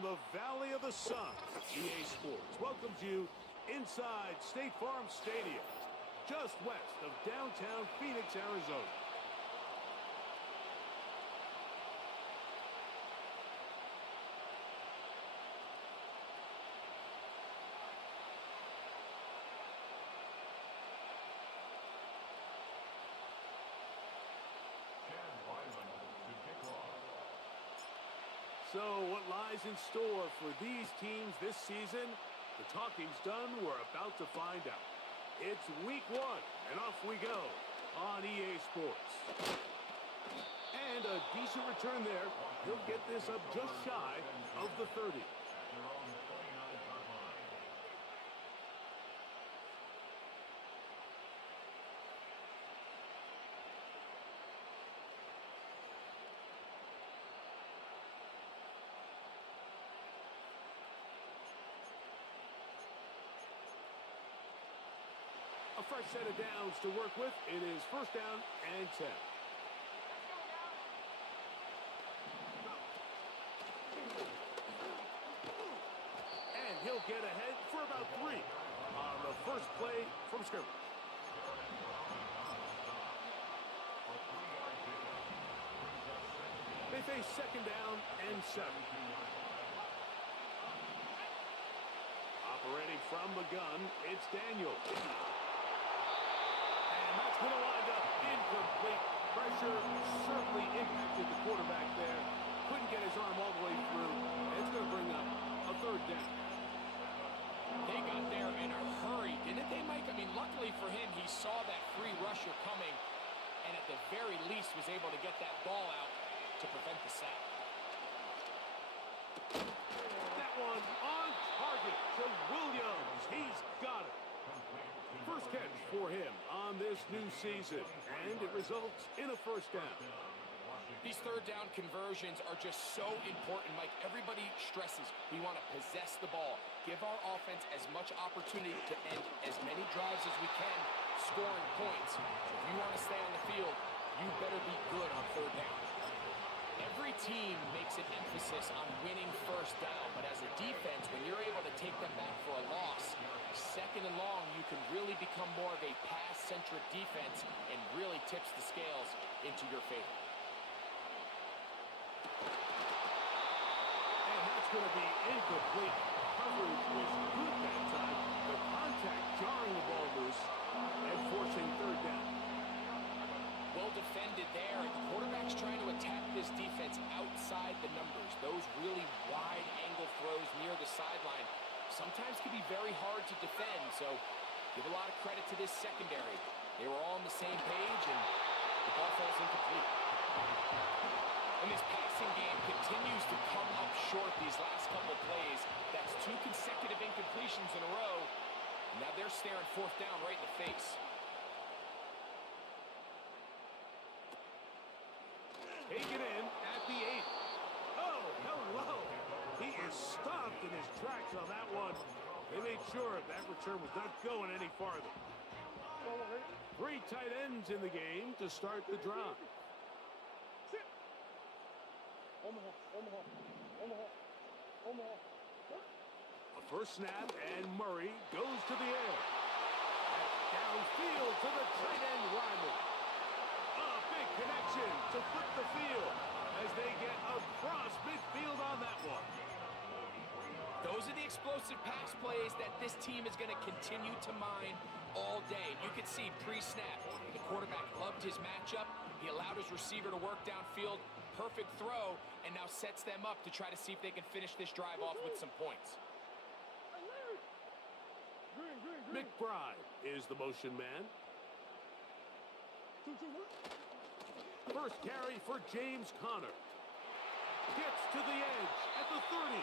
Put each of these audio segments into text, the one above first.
From the Valley of the Sun, EA Sports welcomes you inside State Farm Stadium, just west of downtown Phoenix, Arizona. So what lies in store for these teams this season? The talking's done. We're about to find out. It's week 1, and off we go on EA Sports. And a decent return there. He'll get this up just shy of the 30. A fresh set of downs to work with. It is first down and 10. And he'll get ahead for about 3 on the first play from scrimmage. They face second down and 7. Operating from the gun, it's Daniel. And that's going to wind up incomplete. Pressure certainly impacted the quarterback there. Couldn't get his arm all the way through. And it's going to bring up a third down. They got there in a hurry, didn't they, Mike? I mean, luckily for him, he saw that free rusher coming and at the very least was able to get that ball out to prevent the sack. That one on target to Williams. He's got it. First catch for him on this new season, and it results in a first down. These third down conversions are just so important, Mike. Everybody stresses we want to possess the ball, give our offense as much opportunity to end as many drives as we can, scoring points. If you want to stay on the field, you better be good on third down. Every team makes an emphasis on winning first down, but as a defense, when you're able to take them back for a loss, second and long, you can really become more of a pass-centric defense and really tips the scales into your favor. And that's going to be incomplete. Coverage was good that time. The contact jarring the ball loose and forcing third down. Well defended there. The quarterback's trying to attack this defense outside the numbers. Those really wide angle throws near the sideline sometimes can be very hard to defend. So give a lot of credit to this secondary. They were all on the same page, and the ball falls incomplete. And this passing game continues to come up short these last couple plays. That's 2 consecutive incompletions in a row. Now they're staring fourth down right in the face. Taken in at the 8. Oh, hello. He is stopped in his tracks on that one. They made sure that return was not going any farther. 3 tight ends in the game to start the drive. A first snap, and Murray goes to the air. Downfield to the tight end lineman. Connection to flip the field as they get across midfield on that one. Those are the explosive pass plays that this team is going to continue to mine all day. You can see pre-snap, the quarterback loved his matchup. He allowed his receiver to work downfield. Perfect throw, and now sets them up to try to see if they can finish this drive off with some points. McBride is the motion man. First carry for James Conner. Gets to the edge at the 30.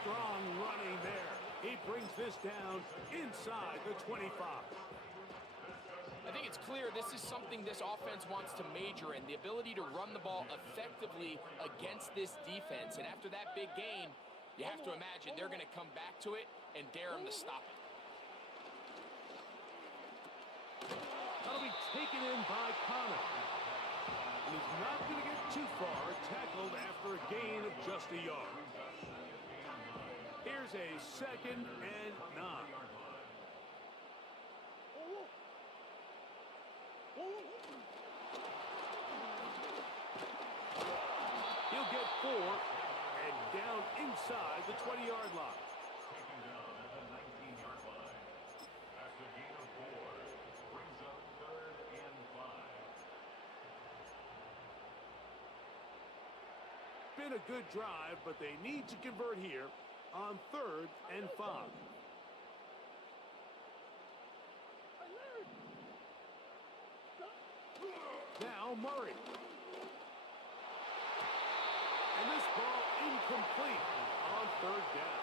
Strong running there. He brings this down inside the 25. I think it's clear this is something this offense wants to major in, the ability to run the ball effectively against this defense. And after that big gain, you have to imagine they're going to come back to it and dare him to stop it. That'll be taken in by Conner. And he's not going to get too far, tackled after a gain of just a yard. Here's a 2nd and 9. He'll get 4 and down inside the 20-yard line. Taken down at the 19-yard line. After a gain of 4, brings up 3rd and 5. Been a good drive, but they need to convert here on 3rd and 5. Now Murray. And this ball incomplete on 3rd down.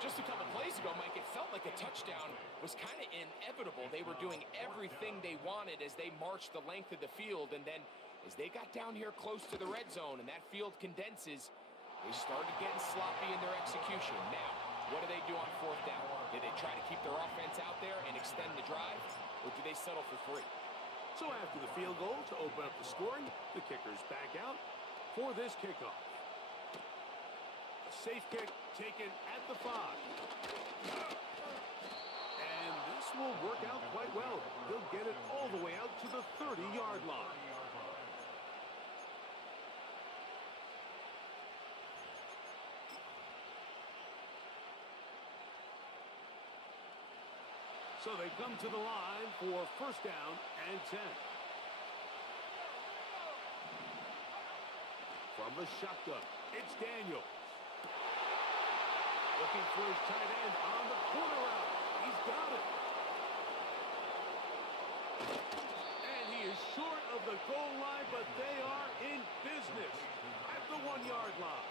Just a couple plays ago, Mike, it felt like a touchdown was kind of inevitable. They were doing everything they wanted as they marched the length of the field, and then as they got down here close to the red zone and that field condenses, they started getting sloppy in their execution. Now, what do they do on 4th down? Did they try to keep their offense out there and extend the drive, or do they settle for 3? So after the field goal to open up the scoring, the kickers back out for this kickoff. A safe kick taken at the 5. And this will work out quite well. They'll get it all the way out to the 30-yard line. So they come to the line for 1st down and 10. From the shotgun, it's Daniels. Looking for his tight end on the corner route. He's got it. And he is short of the goal line, but they are in business at the 1-yard line.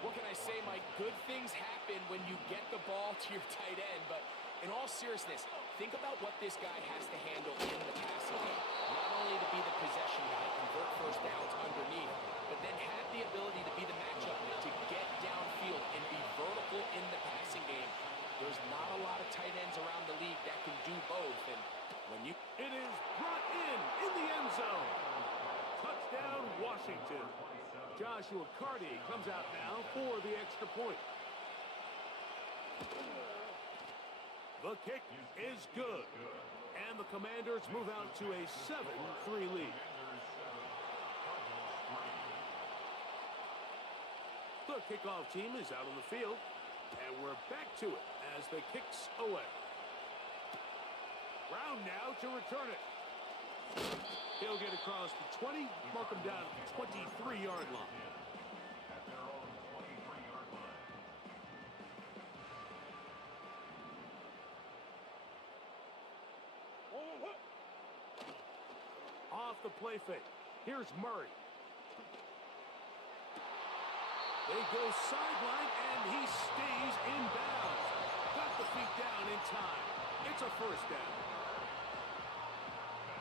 What can I say, Mike? Good things happen when you get the ball to your tight end, but in all seriousness, think about what this guy has to handle in the passing game. Not only to be the possession guy, convert 1st downs underneath, but then have the ability to be the matchup to get downfield and be vertical in the passing game. There's not a lot of tight ends around the league that can do both, and when you... It is brought in the end zone. Touchdown, Washington. Joshua Carty comes out now for the extra point. The kick is good. And the Commanders move out to a 7-3 lead. The kickoff team is out on the field. And we're back to it as the kick's away. Brown now to return it. He'll get across the 20, mark him down at the 23-yard line. Off the play fake. Here's Murray. They go sideline, and he stays in bounds. Got the feet down in time. It's a 1st down.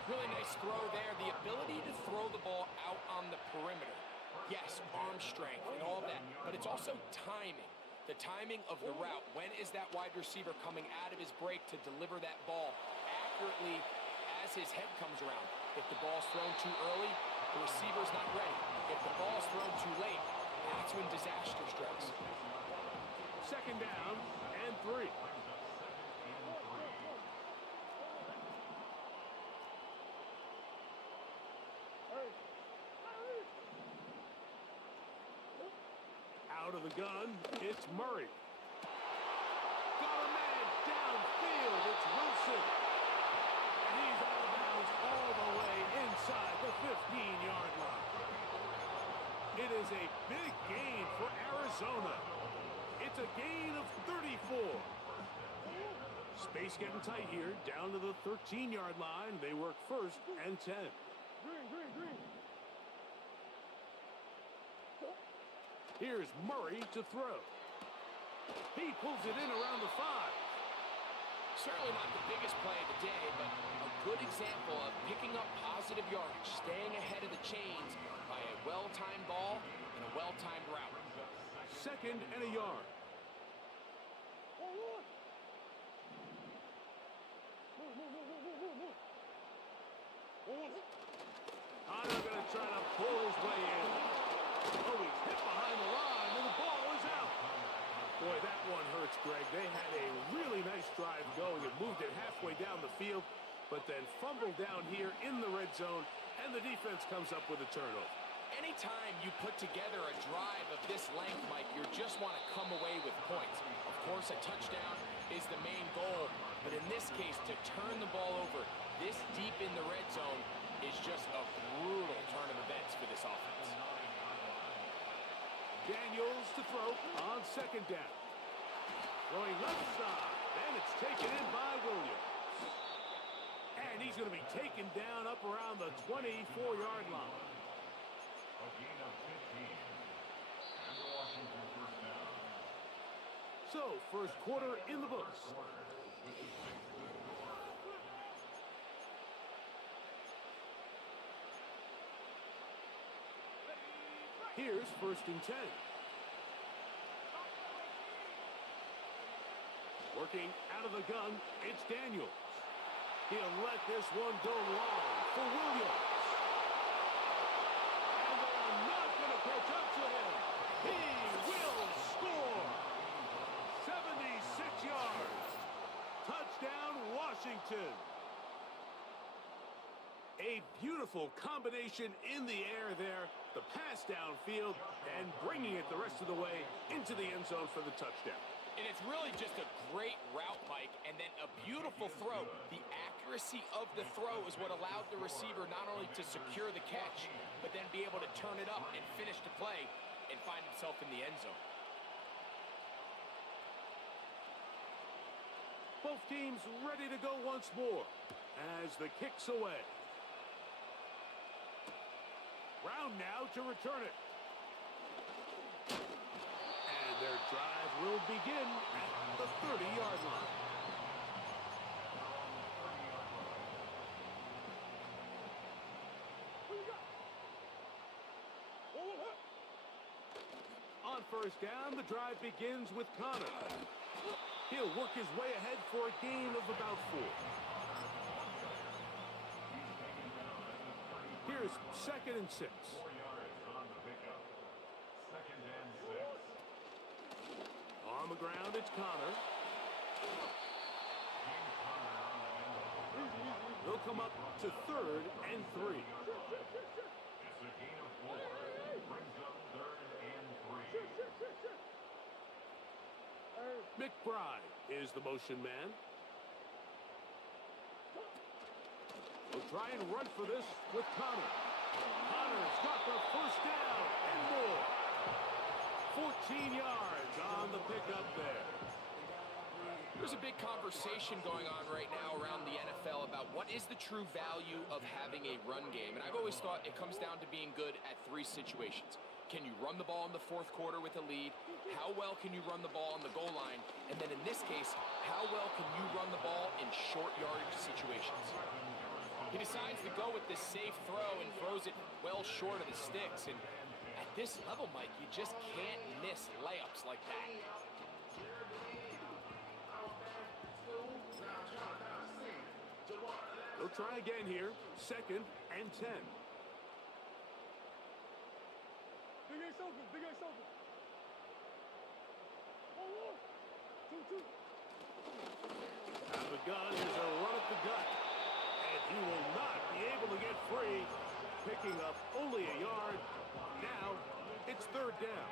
Really nice throw there. The ability to throw the ball out on the perimeter. Yes, arm strength and all that, but it's also timing. The timing of the route. When is that wide receiver coming out of his break to deliver that ball accurately as his head comes around? If the ball's thrown too early, the receiver's not ready. If the ball's thrown too late, that's when disaster strikes. 2nd down and 3. Out of the gun, it's Murray. Got a man downfield, it's Wilson. And he's out of bounds all the way inside the 15-yard line. It is a big gain for Arizona. It's a gain of 34. Space getting tight here, down to the 13-yard line. They work 1st and 10. Here's Murray to throw. He pulls it in around the 5. Certainly not the biggest play of the day, but a good example of picking up positive yardage, staying ahead of the chains by a well-timed ball and a well-timed route. 2nd and a yard. Hunter going to try to pull his way in. Oh, he's hit behind the line, and the ball is out. minutes, Greg. They had a really nice drive going and moved it halfway down the field, but then fumbled down here in the red zone, and the defense comes up with a turnover. Anytime you put together a drive of this length, Mike, you just want to come away with points. Of course, a touchdown is the main goal, but in this case, to turn the ball over this deep in the red zone is just a brutal turn of events for this offense. Daniels to throw on second down. Throwing left side, and it's taken in by Williams. And he's going to be taken down up around the 24-yard line. A gain of 15. And the Washington first down. So, first quarter in the books. Here's first and 10. Working out of the gun, it's Daniels. He'll let this one go long for Williams. And they're not going to catch up to him. He will score. 76 yards. Touchdown, Washington. A beautiful combination in the air there. The pass downfield and bringing it the rest of the way into the end zone for the touchdown. And it's really just a great route, Mike, and then a beautiful throw. The accuracy of the throw is what allowed the receiver not only to secure the catch, but then be able to turn it up and finish the play and find himself in the end zone. Both teams ready to go once more as the kick's away. Brown now to return it. And their drive will begin at the 30-yard line. On first down, the drive begins with Connor. He'll work his way ahead for a gain of about 4. Here's second and 6. 4 yards on the pickup. Second and 6. On the ground, it's Connor. He'll come up to third and 3. It's a gain of 4. Brings up third and 3. McBride is the motion man. We'll try and run for this with Connor. Connor's got the first down and more. 14 yards on the pickup there. There's a big conversation going on right now around the NFL about what is the true value of having a run game. And I've always thought it comes down to being good at 3 situations. Can you run the ball in the fourth quarter with a lead? How well can you run the ball on the goal line? And then in this case, how well can you run the ball in short yardage situations? He decides to go with this safe throw and throws it well short of the sticks. And at this level, Mike, you just can't miss layups like that. They'll try again here. Second and 10. Big Ace open, Big Ace open. 1-1. 2-2. Out of the gun, here's a run at the gut. And he will not be able to get free. Picking up only a yard. Now, it's third down.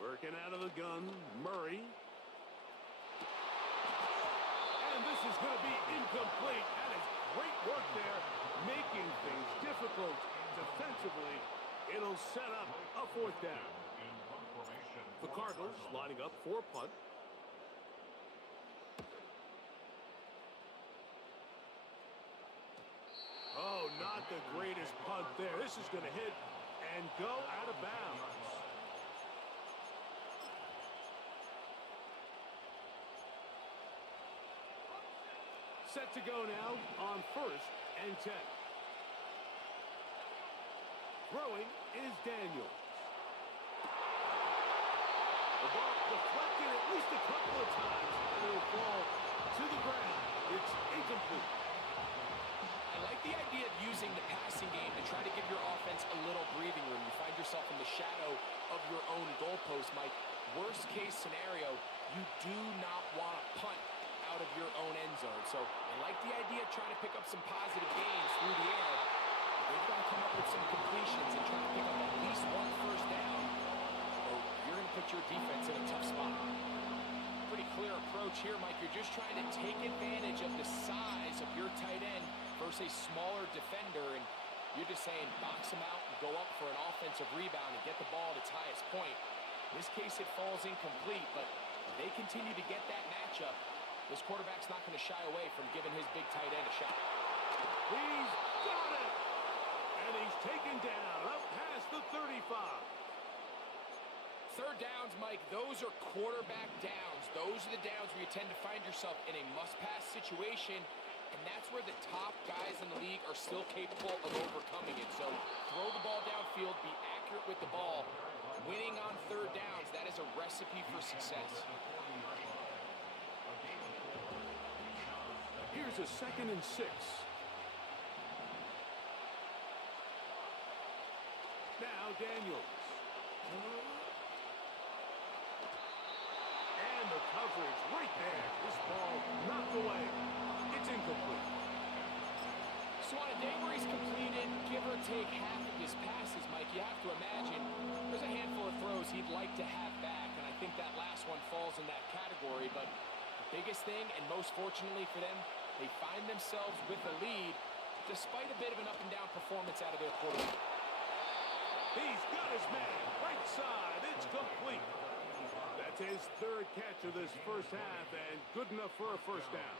Working out of the gun, Murray. And this is going to be incomplete. That is great work there, making things difficult defensively. It'll set up a fourth down. The Cardinals lining up for a punt. Oh, not the greatest punt there. This is going to hit and go out of bounds. Set to go now on first and 10. Throwing is Daniels. The ball deflected at least a couple of times. It'll your own goalpost, Mike. Worst case scenario, you do not want to punt out of your own end zone. So I like the idea of trying to pick up some positive gains through the air. They've got to come up with some completions and try to pick up at least one first down, or you're going to put your defense in a tough spot. Pretty clear approach here, Mike. You're just trying to take advantage of the size of your tight end versus a smaller defender, and you're just saying box him out and go up for an offensive rebound and get the ball at its highest point. In this case, it falls incomplete, but if they continue to get that matchup, this quarterback's not going to shy away from giving his big tight end a shot. He's got it! And he's taken down up past the 35. Third downs, Mike, those are quarterback downs. Those are the downs where you tend to find yourself in a must-pass situation, and that's where the top guys in the league are still capable of overcoming it. So throw the ball downfield, be accurate with the ball. Winning on third downs, that is a recipe for success. Here's a 2nd and 6. Now Daniels. And the coverage right there. This ball knocked away. It's incomplete. So on a day where he's completed, give or take half of his passes, Mike, you have to imagine there's a handful of throws he'd like to have back, and I think that last one falls in that category. But the biggest thing, and most fortunately for them, they find themselves with the lead despite a bit of an up-and-down performance out of their quarterback. He's got his man. Right side. It's complete. That's his 3rd catch of this first half, and good enough for a first down.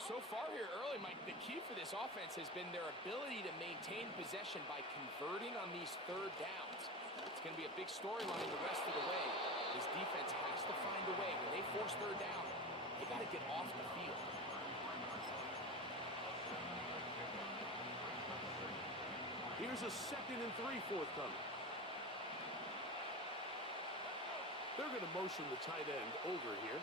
So far here early, Mike, the key for this offense has been their ability to maintain possession by converting on these third downs. It's going to be a big storyline the rest of the way. This defense has to find a way. When they force third down, they got to get off the field. Here's a 2nd and 3 forthcoming. They're going to motion the tight end over here.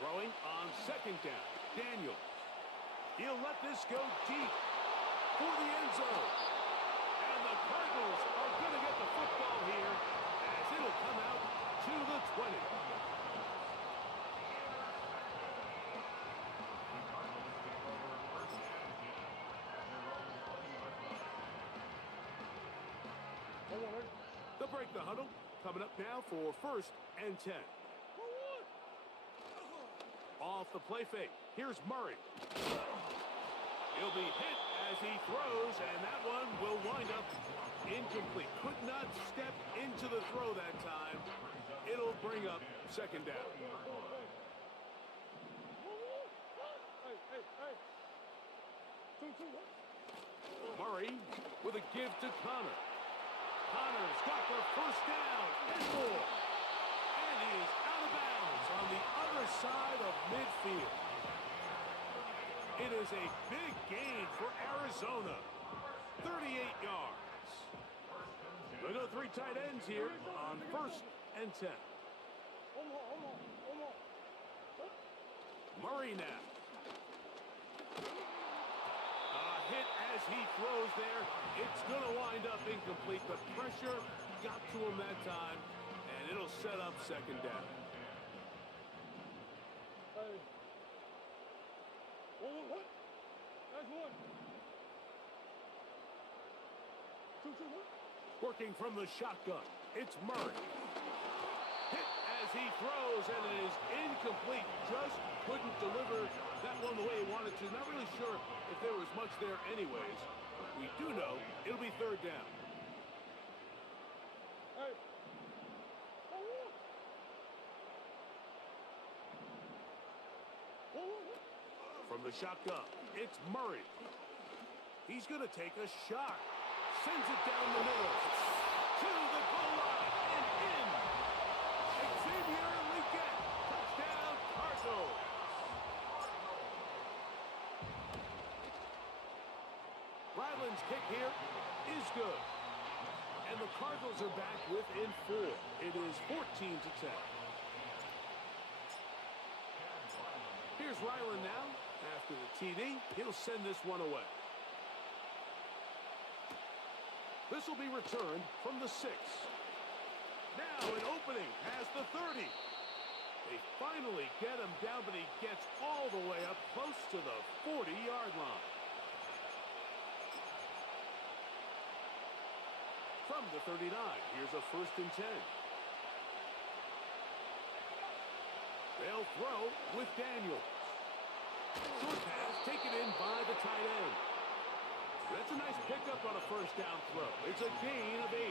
Throwing on 2nd down. Daniels. He'll let this go deep for the end zone. And the Cardinals are going to get the football here as it'll come out to the 20. They'll break the huddle. Coming up now for 1st and 10. Off the play fake. Here's Murray. He'll be hit as he throws, and that one will wind up incomplete. Could not step into the throw that time. It'll bring up 2nd down. Murray with a give to Connor. Connor's got the first down and more. And he is out of bounds on the other side of midfield. It is a big gain for Arizona. 38 yards. We'll go 3 tight ends here on 1st and 10. Murray now. Hit as he throws there. It's going to wind up incomplete. The pressure got to him that time, and it'll set up 2nd down. Hey. What? That's one. Two, what? Working from the shotgun, it's Murray. Hit as he throws, and it is incomplete. Just couldn't deliver that one the way he wanted to. Not really sure if there was much there anyways. We do know it'll be 3rd down. Hey. From the shotgun, it's Murray. He's going to take a shot. Sends it down the middle. To the goal line and in. Xavier Leggett. Touchdown, Cardinals. Ryland's kick here is good. And the Cardinals are back within 4. It is 14-10. Here's Ryland now. After the TD, he'll send this one away. This will be returned from the 6. Now an opening past the 30. They finally get him down, but he gets all the way up close to the 40-yard line. From the 39, here's a 1st and 10. They'll throw with Daniels. Short pass taken in by the tight end. That's a nice pickup on a 1st down throw. It's a gain of 8.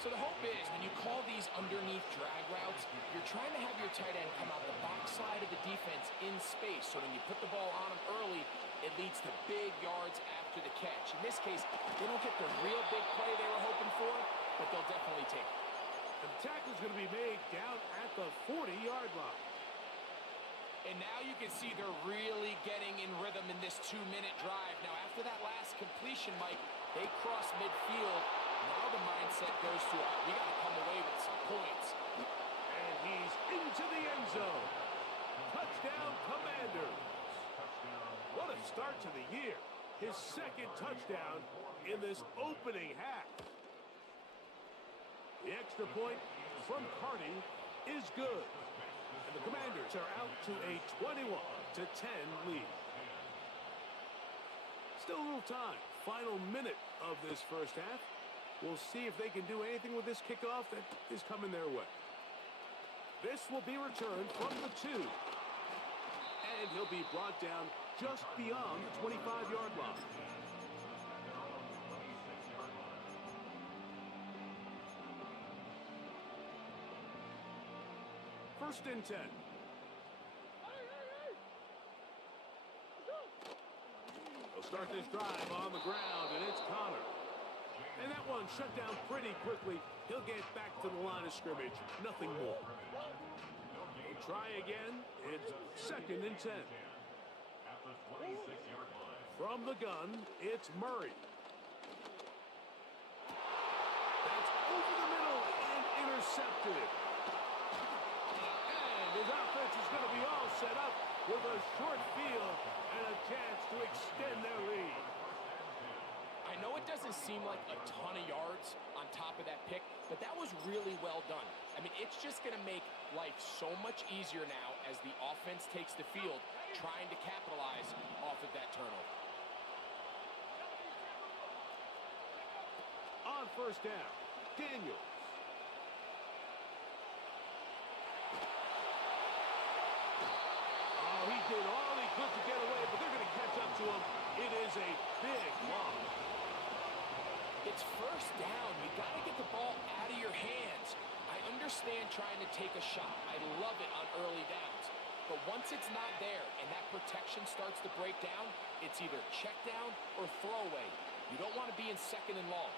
So the hope is when you call these underneath drag routes, you're trying to have your tight end come out the backside of the defense in space. So when you put the ball on him early, it leads to big yards after the catch. In this case, they don't get the real big play they were hoping for, but they'll definitely take it. The tackle's going to be made down at the 40-yard line. And now you can see they're really getting in rhythm in this 2-minute drive. Now, after that last completion, Mike, they cross midfield. Now the mindset goes to, we got to come away with some points. And he's into the end zone. Touchdown, Commanders. What a start to the year. His 2nd touchdown in this opening half. The extra point from Carney is good. And the Commanders are out to a 21-10 lead. Still a little time. Final minute of this 1st half. We'll see if they can do anything with this kickoff that is coming their way. This will be returned from the 2. And he'll be brought down just beyond the 25-yard line. First and 10. They'll start this drive on the ground, and it's Connor. And that one shut down pretty quickly. He'll get back to the line of scrimmage. Nothing more. They'll try again. It's 2nd and 10. From the gun, it's Murray. That's over the middle and intercepted. And his offense is going to be all set up with a short field and a chance to extend their lead. I know it doesn't seem like a ton of yards on top of that pick, but that was really well done. I mean, it's just going to make life so much easier now as the offense takes the field, trying to capitalize off of that turnover. On 1st down, Daniels. Oh, he did all he could to get away, but they're going to catch up to him. It is a big loss. It's 1st down. You got to get the ball out of your hands. I understand trying to take a shot. I love it on early downs. But once it's not there and that protection starts to break down, it's either check down or throwaway. You don't want to be in 2nd and long.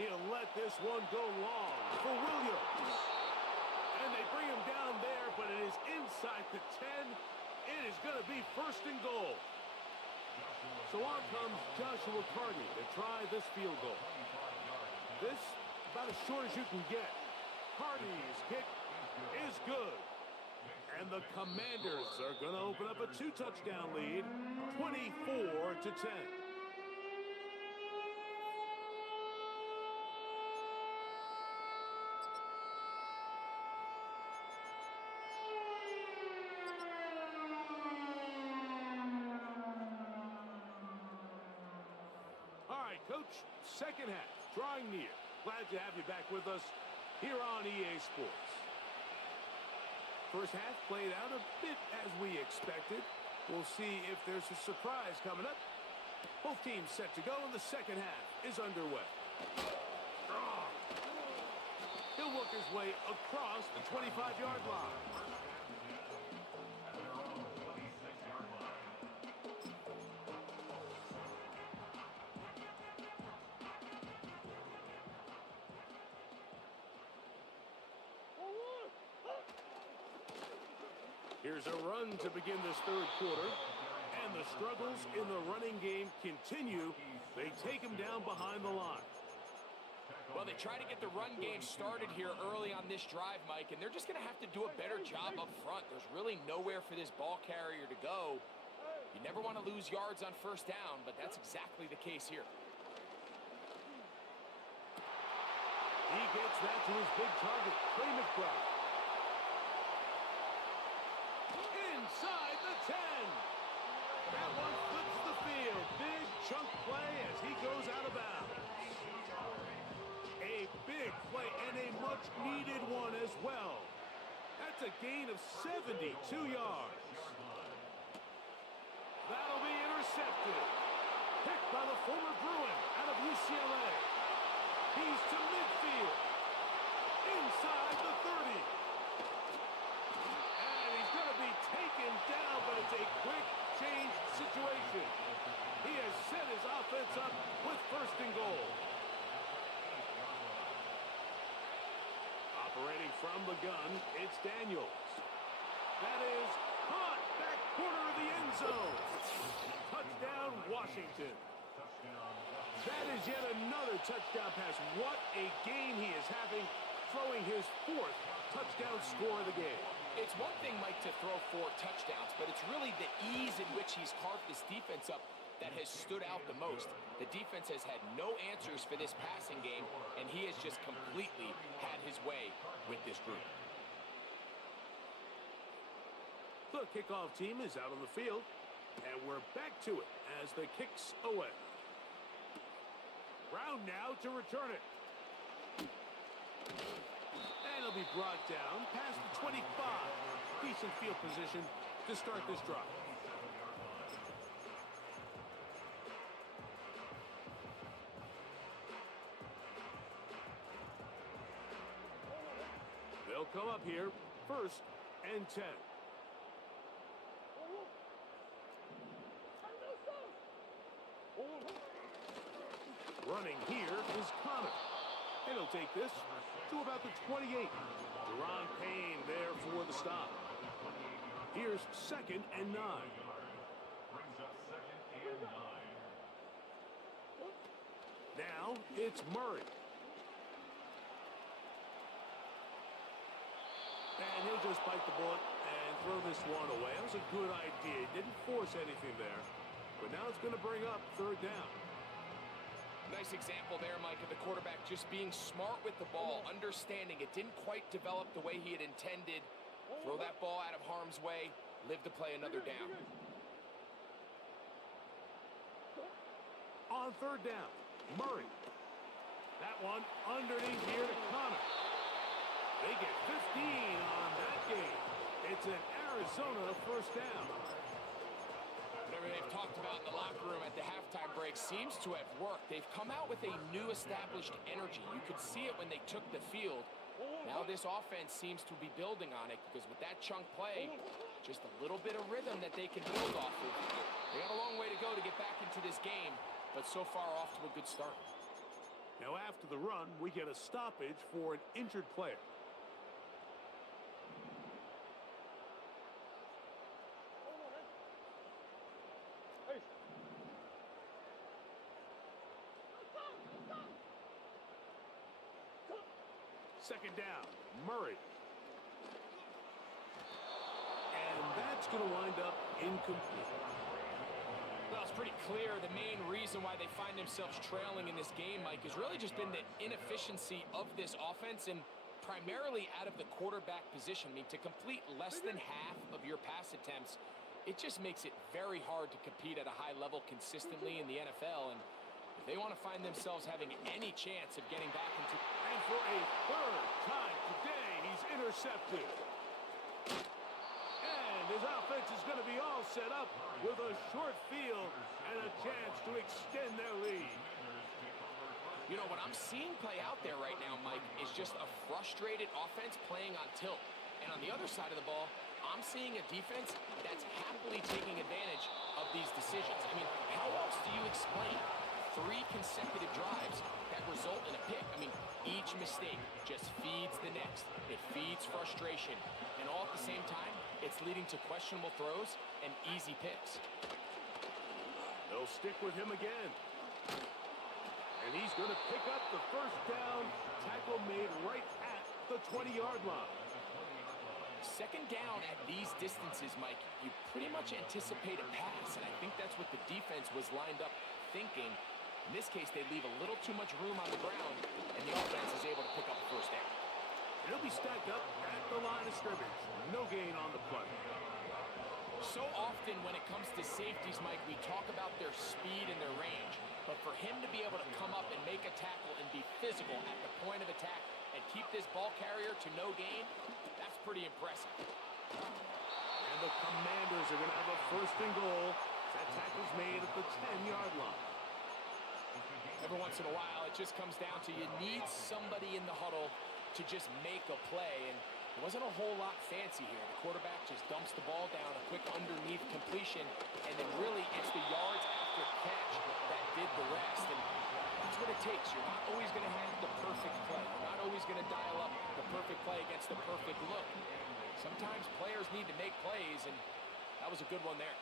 He'll let this one go long for Williams. And they bring him down there, but it is inside the 10. It is going to be 1st and goal. So on comes Joshua Carney to try this field goal. This, about as short as you can get. Carney's kick is good. And the Commanders are going to open up a 2-touchdown lead, 24-10. Coach, 2nd half, drawing near. Glad to have you back with us here on EA Sports. 1st half played out a bit as we expected. We'll see if there's a surprise coming up. Both teams set to go, and the 2nd half is underway. Strong. He'll work his way across the 25-yard line. Here's a run to begin this 3rd quarter. And the struggles in the running game continue. They take him down behind the line. Well, they try to get the run game started here early on this drive, Mike, and they're just going to have to do a better job up front. There's really nowhere for this ball carrier to go. You never want to lose yards on 1st down, but that's exactly the case here. He gets that to his big target, Trey McBride. Inside the 10. That one flips the field. Big chunk play as he goes out of bounds. A big play and a much-needed one as well. That's a gain of 72 yards. That'll be intercepted. Picked by the former Bruin out of UCLA. He's to midfield. Inside the 30. And he's going to be taken down, but it's a quick change situation. He has set his offense up with first and goal. Operating from the gun, it's Daniels. That is caught back corner of the end zone. Touchdown, Washington. That is yet another touchdown pass. What a game he is having, throwing his fourth touchdown score of the game. It's one thing, Mike, to throw 4 touchdowns, but it's really the ease in which he's carved this defense up that has stood out the most. The defense has had no answers for this passing game, and he has just completely had his way with this group. The kickoff team is out on the field, and we're back to it as the kick's away. Brown now to return it. And it'll be brought down past the 25. Decent field position to start this drive. They'll come up here, 1st and 10. Running here is Connor. And he'll take this to about the 28. Deron Payne there for the stop. Here's 2nd and 9. Brings up 2nd and 9. Now it's Murray. And he'll just bite the bullet and throw this one away. That was a good idea. He didn't force anything there. But now it's going to bring up 3rd down. Nice example there, Mike, of the quarterback just being smart with the ball, understanding it didn't quite develop the way he had intended. Throw that ball out of harm's way, live to play another down. On 3rd down, Murray. That one underneath here to Connor. They get 15 on that game. It's an Arizona 1st down. Whatever they've talked about in the locker room at the halftime break seems to have worked. They've come out with a new established energy. You could see it when they took the field. Now this offense seems to be building on it because with that chunk play, just a little bit of rhythm that they can build off of. They got a long way to go to get back into this game, but so far off to a good start. Now after the run, we get a stoppage for an injured player. Second down, Murray. And that's going to wind up incomplete. Well, it's pretty clear the main reason why they find themselves trailing in this game, Mike, has really just been the inefficiency of this offense and primarily out of the quarterback position. I mean, to complete less than half of your pass attempts, it just makes it very hard to compete at a high level consistently in the NFL. And if they want to find themselves having any chance of getting back into... And for a 3rd time today, he's intercepted. And his offense is going to be all set up with a short field and a chance to extend their lead. You know, what I'm seeing play out there right now, Mike, is just a frustrated offense playing on tilt. And on the other side of the ball, I'm seeing a defense that's happily taking advantage of these decisions. I mean, how else do you explain 3 consecutive drives that result in a pick? I mean, each mistake just feeds the next. It feeds frustration. And all at the same time, it's leading to questionable throws and easy picks. They'll stick with him again. And he's going to pick up the 1st down. Tackle made right at the 20-yard line. 2nd down at these distances, Mike, you pretty much anticipate a pass, and I think that's what the defense was lined up thinking. In this case, they leave a little too much room on the ground, and the offense is able to pick up a first down. It'll be stacked up at the line of scrimmage. No gain on the play. So often when it comes to safeties, Mike, we talk about their speed and their range. But for him to be able to come up and make a tackle and be physical at the point of attack and keep this ball carrier to no gain, that's pretty impressive. And the Commanders are going to have a first and goal. That tackle's made at the 10-yard line. Every once in a while, it just comes down to you need somebody in the huddle to just make a play. And it wasn't a whole lot fancy here. The quarterback just dumps the ball down, a quick underneath completion, and then really it's the yards after catch that did the rest. And that's what it takes. You're not always going to have the perfect play. You're not always going to dial up the perfect play against the perfect look. Sometimes players need to make plays, and that was a good one there.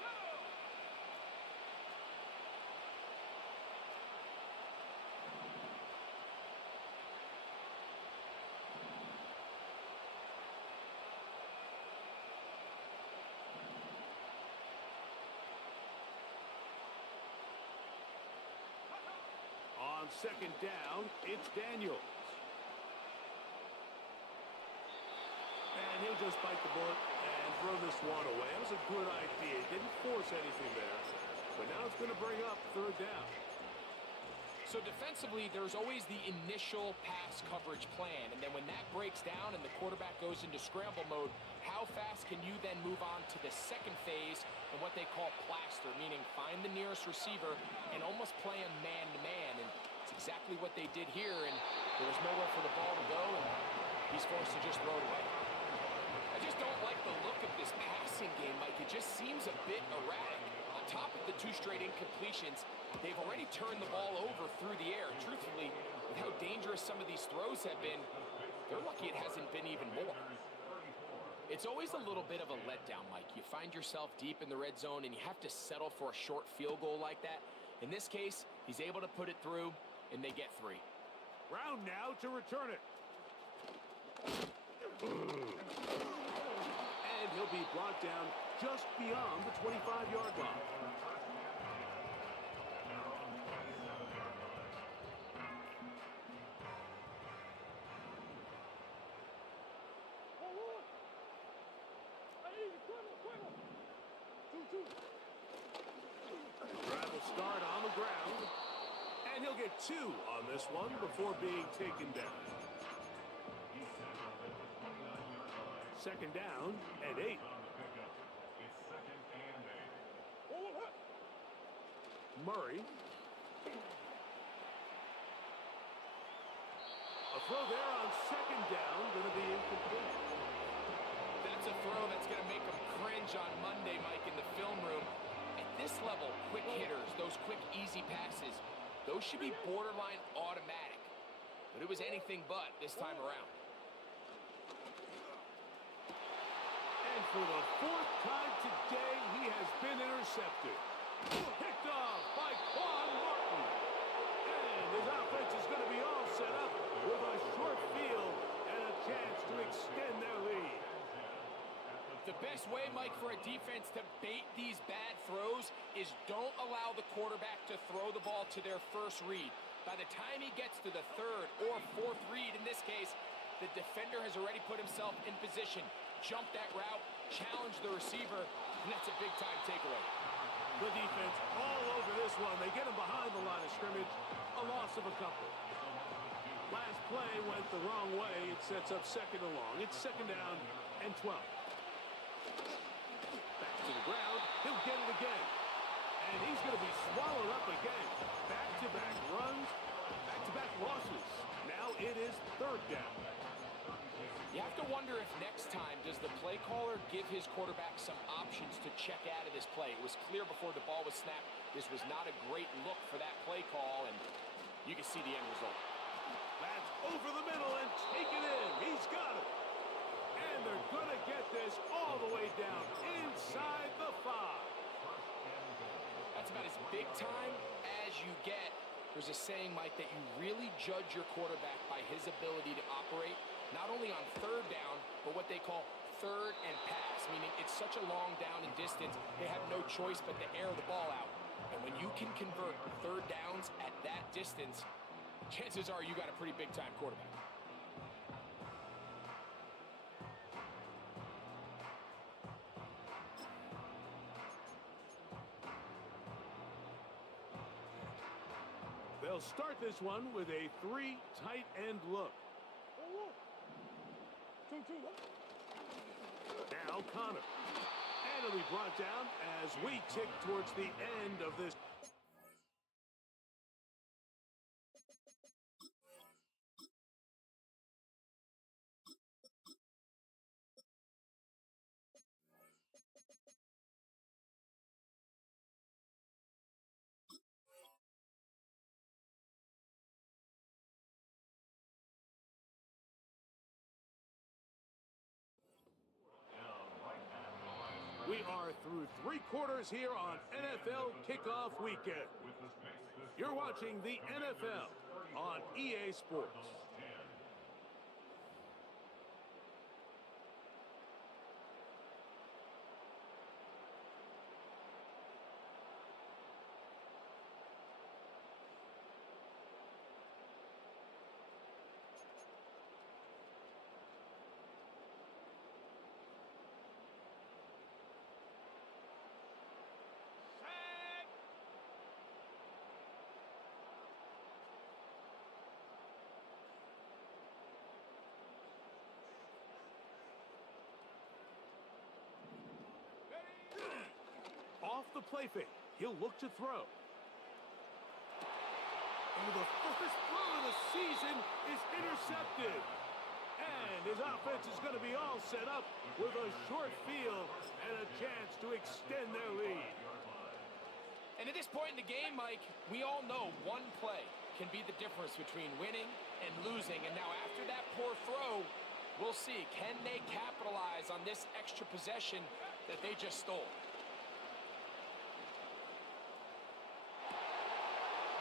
On second down, it's Daniels. And he'll just bite the bullet and throw this one away. That was a good idea. Didn't force anything there. But now it's going to bring up third down. So defensively, there's always the initial pass coverage plan. And then when that breaks down and the quarterback goes into scramble mode, how fast can you then move on to the second phase and what they call plaster, meaning find the nearest receiver and almost play him man-to-man. And it's exactly what they did here. And there was nowhere for the ball to go, and he's forced to just throw it away. I just don't like the look of this passing game, Mike. It just seems a bit erratic. On top of the 2 straight incompletions, they've already turned the ball over through the air. Truthfully, with how dangerous some of these throws have been, they're lucky it hasn't been even more. It's always a little bit of a letdown, Mike. You find yourself deep in the red zone, and you have to settle for a short field goal like that. In this case, he's able to put it through, and they get 3. Brown now to return it. And he'll be brought down just beyond the 25-yard line. Drive will start on the ground. And he'll get 2 on this one before being taken down. Second down and 8. Murray. A throw there on second down, going to be incomplete. That's a throw that's going to make them cringe on Monday, Mike, in the film room. At this level, quick hitters, those quick, easy passes, those should be borderline automatic. But it was anything but this time around. And for the 4th time today, he has been intercepted. Picked off by Quan Martin. And his offense is going to be all set up with a short field and a chance to extend their lead. The best way, Mike, for a defense to bait these bad throws is don't allow the quarterback to throw the ball to their first read. By the time he gets to the 3rd or 4th read, in this case, the defender has already put himself in position, jumped that route, challenged the receiver, and that's a big-time takeaway. The defense all over this one. They get him behind the line of scrimmage. A loss of a couple. Last play went the wrong way. It sets up second and long. It's second down and 12. Back to the ground. He'll get it again. And he's going to be swallowed up again. Back-to-back runs, back-to-back losses. Now it is third down. You have to wonder if next time, does the play caller give his quarterback some options to check out of this play? It was clear before the ball was snapped. This was not a great look for that play call, and you can see the end result. That's over the middle and taken in. He's got it. And they're going to get this all the way down inside the 5. That's about as big time as you get. There's a saying, Mike, that you really judge your quarterback by his ability to operate not only on third down, but what they call third and pass, meaning it's such a long down and distance, they have no choice but to air the ball out. And when you can convert third downs at that distance, chances are you got a pretty big-time quarterback. They'll start this one with a 3 tight end look. 2-2. Now Connor. And it'll be brought down as we tick towards the end of this. We are through 3 quarters here on NFL Kickoff Weekend. You're watching the NFL on EA Sports. Off the play fake, he'll look to throw. And the first throw of the season is intercepted. And his offense is going to be all set up with a short field and a chance to extend their lead. And at this point in the game, Mike, we all know one play can be the difference between winning and losing. And now after that poor throw, we'll see, can they capitalize on this extra possession that they just stole?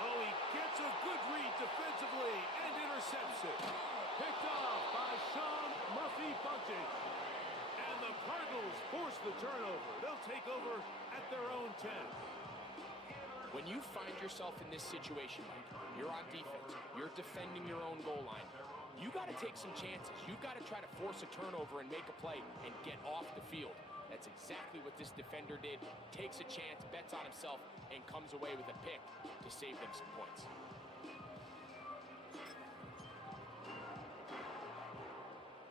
Oh, he gets a good read defensively and intercepts it. Picked off by Sean Murphy Bunting. And the Cardinals force the turnover. They'll take over at their own 10. When you find yourself in this situation, Mike, you're on defense, you're defending your own goal line, you got to take some chances. You got to try to force a turnover and make a play and get off the field. That's exactly what this defender did. Takes a chance, bets on himself, and comes away with a pick to save them some points.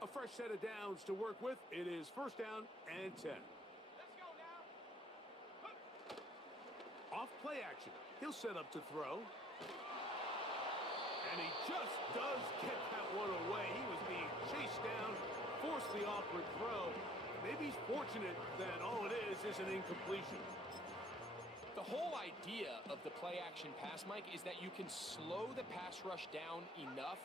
A fresh set of downs to work with. It is first down and 10. Let's go now. Off play action. He'll set up to throw. And he just does get that one away. He was being chased down, forced the awkward throw. Maybe he's fortunate that all it is an incompletion. The whole idea of the play-action pass, Mike, is that you can slow the pass rush down enough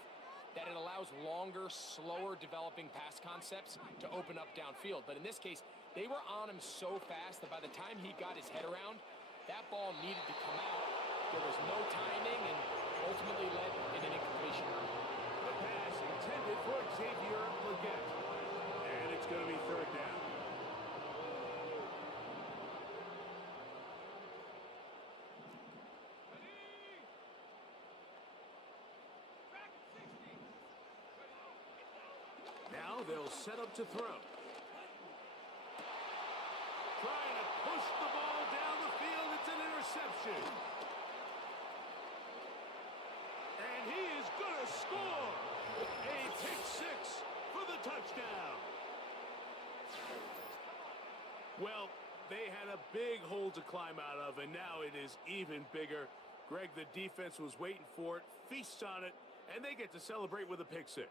that it allows longer, slower developing pass concepts to open up downfield. But in this case, they were on him so fast that by the time he got his head around, that ball needed to come out. There was no timing and ultimately led in an incompletion. The pass intended for Xavier Legette. And it's going to be third down. Now they'll set up to throw. Trying to push the ball down the field. It's an interception. And he is going to score. A pick-6 for the touchdown. Well, they had a big hole to climb out of, and now it is even bigger. Greg, the defense was waiting for it, feasts on it, and they get to celebrate with a pick-6.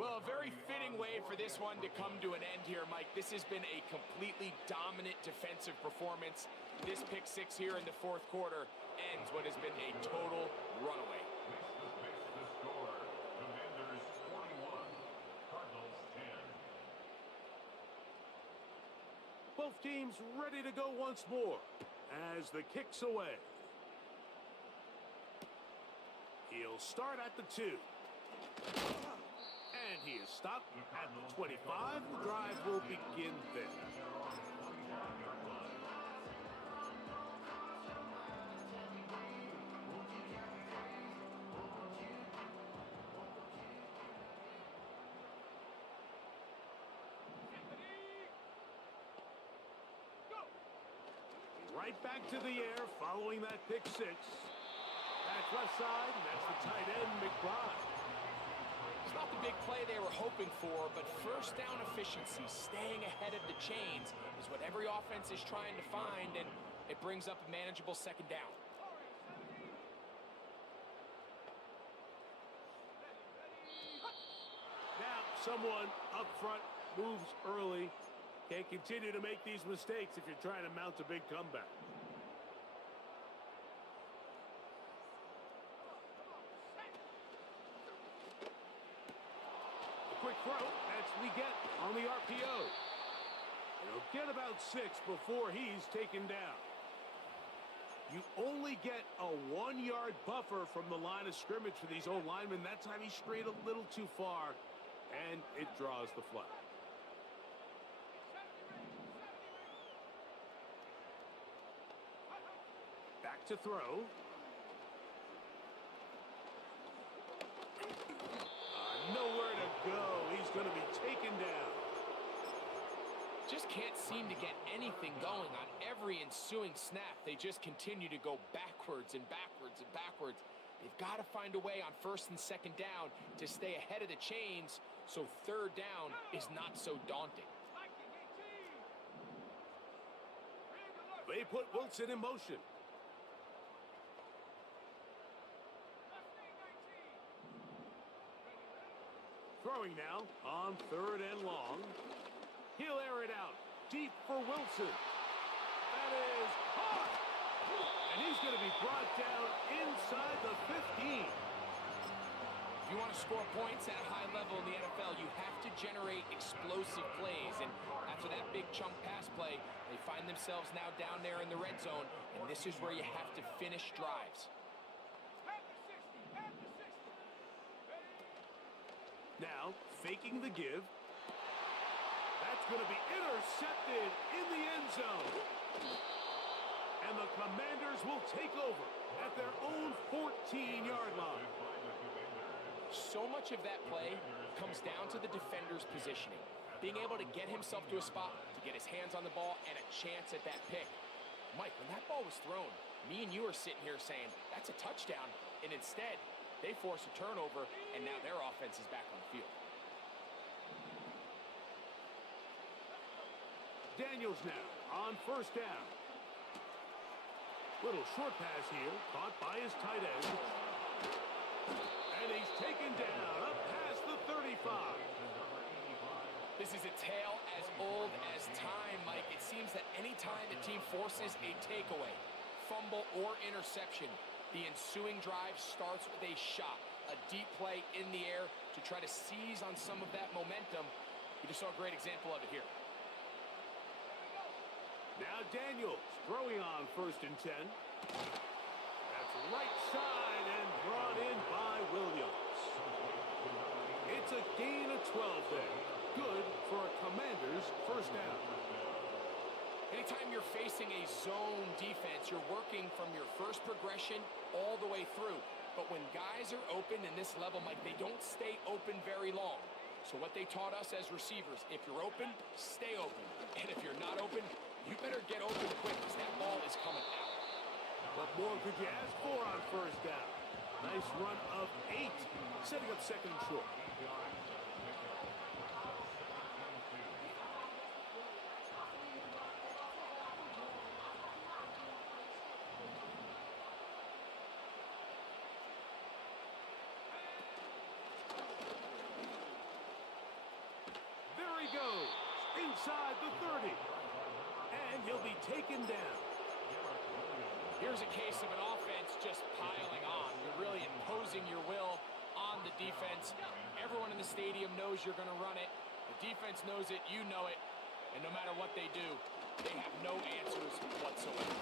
Well, a very fitting way for this one to come to an end here, Mike. This has been a completely dominant defensive performance. This pick-6 here in the fourth quarter ends what has been a total runaway. The score, Commanders 41, Cardinals 10. Both teams ready to go once more as the kick's away. He'll start at the 2. And he is stopped at the 25. The drive will begin there. Right back to the air following that pick six. Back left side, and that's the tight end, McBride. It's not the big play they were hoping for, but first down efficiency, staying ahead of the chains, is what every offense is trying to find, and it brings up a manageable second down. Now, someone up front moves early. Can't continue to make these mistakes if you're trying to mount a big comeback. Quick throw, that's we get on the RPO. He'll get about 6 before he's taken down. You only get a 1-yard buffer from the line of scrimmage for these old linemen. That time he strayed a little too far, and it draws the flag. Back to throw. Nowhere to go. He's going to be taken down. Just can't seem to get anything going on every ensuing snap. They just continue to go backwards and backwards and backwards. They've got to find a way on first and second down to stay ahead of the chains so third down is not so daunting. They put Wilson in motion. Throwing now on third and long. He'll air it out deep for Wilson. That is caught. And he's going to be brought down inside the 15. If you want to score points at a high level in the NFL, you have to generate explosive plays. And after that big chunk pass play, they find themselves now down there in the red zone. And this is where you have to finish drives. Now, faking the give. That's going to be intercepted in the end zone. And the Commanders will take over at their own 14-yard line. So much of that play comes down to the defender's positioning. Being able to get himself to a spot, to get his hands on the ball, and a chance at that pick. Mike, when that ball was thrown, me and you are sitting here saying, that's a touchdown. And instead, they force a turnover, and now their offense is back on the field. Daniels now on first down. Little short pass here, caught by his tight end. And he's taken down up past the 35. This is a tale as old as time, Mike. It seems that any time a team forces a takeaway, fumble, or interception, the ensuing drive starts with a shot, a deep play in the air to try to seize on some of that momentum. We just saw a great example of it here. Now Daniels throwing on first and 10. That's right side and brought in by Williams. It's a gain of 12 there. Good for a Commanders first down. Anytime you're facing a zone defense, you're working from your first progression all the way through. But when guys are open in this level, Mike, they don't stay open very long. So what they taught us as receivers, if you're open, stay open. And if you're not open, you better get open quick because that ball is coming out. What more could you ask for on first down? Nice run of 8, setting up second and short. There he goes, inside the 30. And he'll be taken down. Here's a case of an offense just piling on. You're really imposing your will on the defense. Everyone in the stadium knows you're going to run it. The defense knows it, you know it. And no matter what they do, they have no answers whatsoever.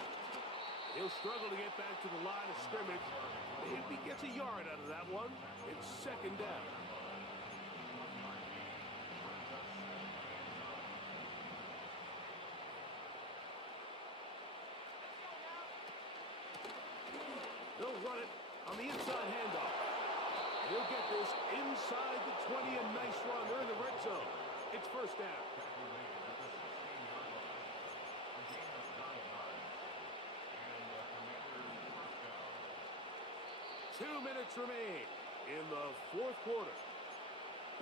He'll struggle to get back to the line of scrimmage. Maybe he gets a yard out of that one. It's second down. They'll run it on the inside handoff. He'll get this inside the 20, a nice run. They're in the red zone. It's first down. 2 minutes remain in the fourth quarter.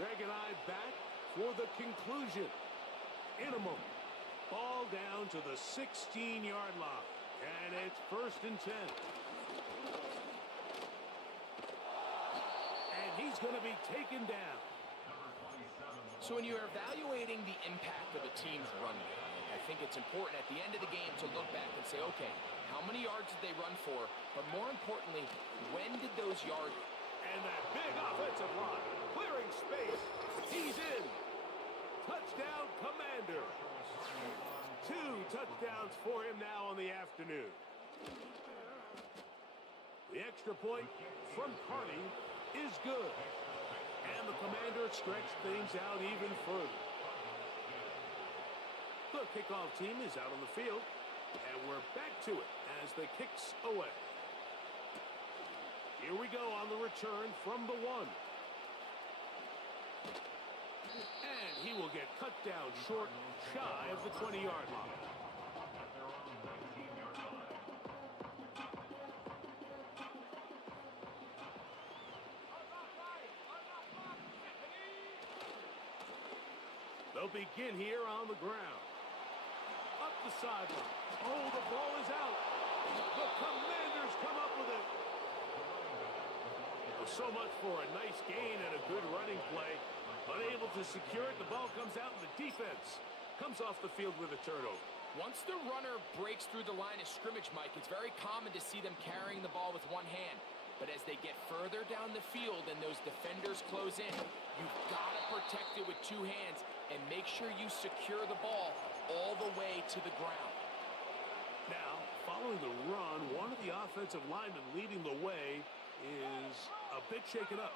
Greg and I back for the conclusion in a moment. Ball down to the 16-yard line, and it's 1st and 10. And he's going to be taken down. So when you're evaluating the impact of a team's run game, I think it's important at the end of the game to look back and say, okay, how many yards did they run for? But more importantly, when did those yards... And that big offensive line, clearing space. He's in. Touchdown, Commanders. 2 touchdowns for him now on the afternoon. The extra point from Carney is good. And the Commanders stretch things out even further. The kickoff team is out on the field. And we're back to it as the kicks away. Here we go on the return from the 1. And he will get cut down short, shy of the 20-yard line. They'll begin here on the ground. Up the sideline. Oh, the ball is out. The Commanders come up with it. So much for a nice gain and a good running play. Unable to secure it, the ball comes out and the defense comes off the field with a turnover. Once the runner breaks through the line of scrimmage, Mike, it's very common to see them carrying the ball with one hand. But as they get further down the field and those defenders close in, you've got to protect it with 2 hands and make sure you secure the ball all the way to the ground. Now, following the run, one of the offensive linemen leading the way is a bit shaken up.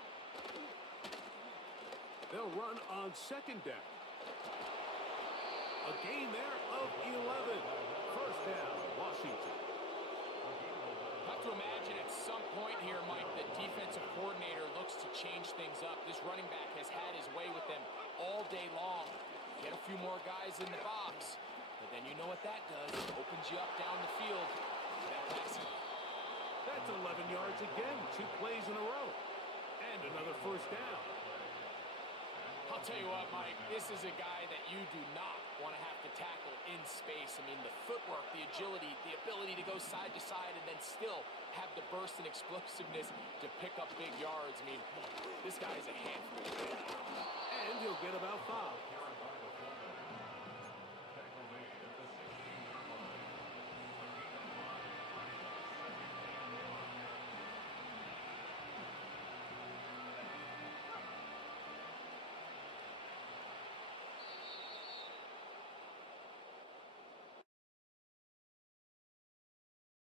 They'll run on 2nd down. A gain there of 11. 1st down, Washington. I have to imagine at some point here, Mike, the defensive coordinator looks to change things up. This running back has had his way with them all day long. Get a few more guys in the box, but then you know what that does. It opens you up down the field. That passing. That's 11 yards again, 2 plays in a row. And another 1st down. I'll tell you what, Mike, this is a guy that you do not want to have to tackle in space. I mean, the footwork, the agility, the ability to go side to side and then still have the burst and explosiveness to pick up big yards. I mean, this guy is a handful. And he'll get about 5.